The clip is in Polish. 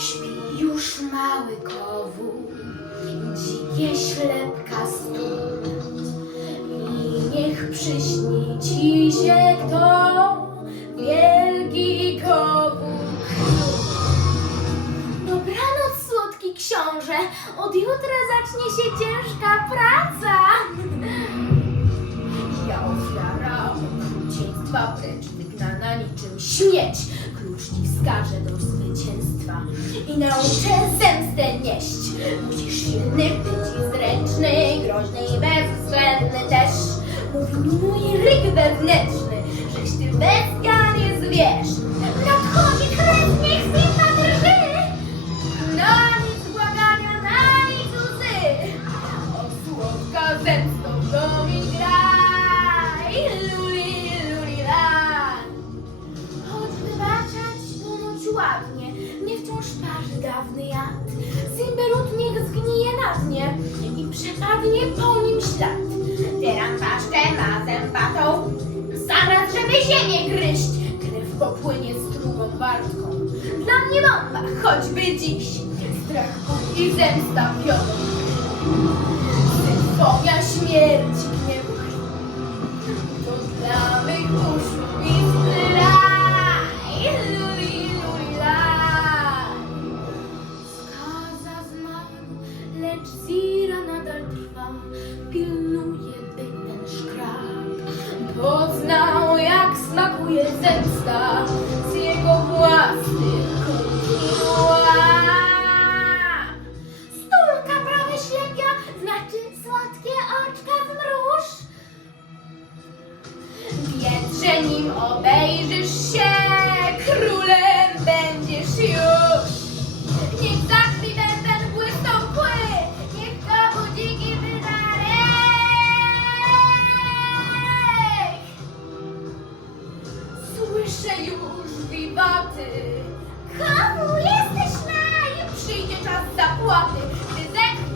Śpi już mały kowół, dzikie ślepka stół. I niech przyśni ci się kto, wielki kowół król. Dobranoc, słodki książę, od jutra zacznie się ciężka praca. Ja ofiara okrucieństwa, precz wygnana niczym śmieć. Klucz ci wskaże do zwycięstwa i nauczę zemstę nieść. Musisz silny być i zręczny, groźny i bezwzględny też. Mówi mi mój ryk wewnętrzny, żeś ty bestia nie zwierz. Dawny jad. Zimberut niech zgnije na dnie i przepadnie po nim ślad. Tyran paszczę ma zębatą, zaraz żeby ziemię gryźć. Krew popłynie strugą wartką, dla mnie bomba, choćby dziś. Strach i zemsta wiodą. Symfonia lecz Zira nadal trwa, pilnuje by ten szkrab. Poznał, jak smakuje zemsta z jego własnych pisze już wiwaty. Komu jesteś naj? Przyjdzie czas zapłaty, gdy zek